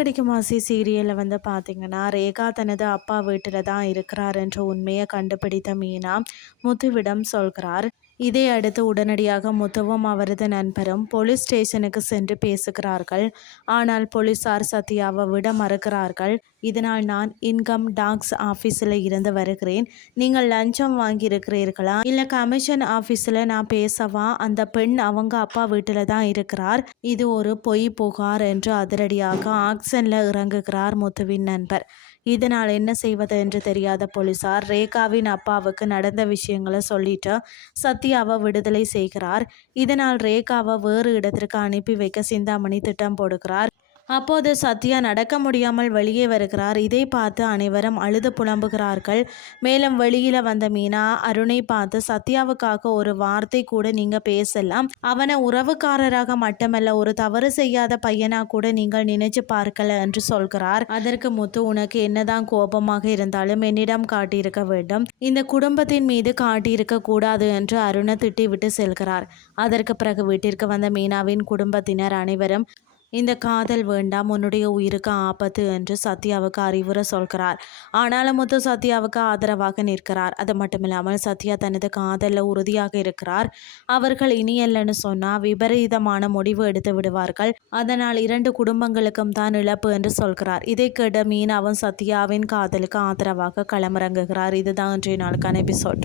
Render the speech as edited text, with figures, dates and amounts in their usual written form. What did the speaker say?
மல்லுக்கடிக்கும் ஆசை சீரியலில் பார்த்தீங்கன்னா ரேகா தனது அப்பா வீட்டில் தான் இருக்கிறார் என்ற உண்மையை கண்டுபிடித்த மீனா முத்துவிடம் சொல்கிறார். இதை அடுத்து உடனடியாக முத்துவும் அவரது நண்பரும் போலீஸ் ஸ்டேஷனுக்கு சென்று பேசுகிறார்கள். ஆனால் போலீசார் சத்யாவை விட மறுக்கிறார்கள். இதனால் நான் இன்கம் டாக்ஸ் ஆஃபீஸில் இருந்து வருகிறேன். நீங்கள் லஞ்சம் வாங்கியிருக்கிறீர்களா இல்லை கமிஷன் ஆஃபீஸில் நான் பேசவா? அந்த பெண் அவங்க அப்பா வீட்டில் தான் இருக்கிறார். இது ஒரு பொய் புகார் என்று அதிரடியாக ஆக்சனில் இறங்குகிறார் முத்துவின் நண்பர். இதனால் என்ன செய்வது என்று தெரியாத போலீசார் ரேகாவின் அப்பாவுக்கு நடந்த விஷயங்களை சொல்லிட்டு சத்யாவை விடுதலை செய்கிறார். இதனால் ரேகாவை வேறு இடத்திற்கு அனுப்பி வைக்க சிந்தாமணி திட்டம் போடுகிறார். அப்போது சத்யா நடக்க முடியாமல் வெளியே வருகிறார். இதை பார்த்து அனைவரும் அழுது புலம்புகிறார்கள். மேலும் வெளியில வந்த மீனா அருணை பார்த்து சத்யாவுக்காக ஒரு வார்த்தை கூட நீங்க பேசலாம், அவனை உறவுக்காரராக மட்டுமல்ல ஒரு தவறு செய்யாத பையனா கூட நீங்கள் நினைச்சு பார்க்கல என்று சொல்கிறார். அதற்கு முத்து, உனக்கு என்னதான் கோபமாக இருந்தாலும் என்னிடம் காட்டியிருக்க வேண்டும், இந்த குடும்பத்தின் மீது காட்டியிருக்க கூடாது என்று அருணை திட்டிவிட்டு செல்கிறார். அதற்கு பிறகு வீட்டிற்கு வந்த மீனாவின் குடும்பத்தினர் அனைவரும் இந்த காதல் வேண்டாம், உன்னுடைய உயிருக்கு ஆபத்து என்று சத்யாவுக்கு அறிவுரை சொல்கிறார். ஆனாலும் முத்து சத்யாவுக்கு ஆதரவாக நிற்கிறார். அது மட்டுமில்லாமல் சத்யா தனது காதலில் உறுதியாக இருக்கிறார். அவர்கள் இனியல்லன்னு சொன்னால் விபரீதமான முடிவு எடுத்து விடுவார்கள், அதனால் 2 குடும்பங்களுக்கும் தான் இழப்பு என்று சொல்கிறார். இதை கேட்ட மீனாவும் சத்யாவின் காதலுக்கு ஆதரவாக களமிறங்குகிறார். இதுதான் இன்றைய நாளுக்கான எபிசோட்.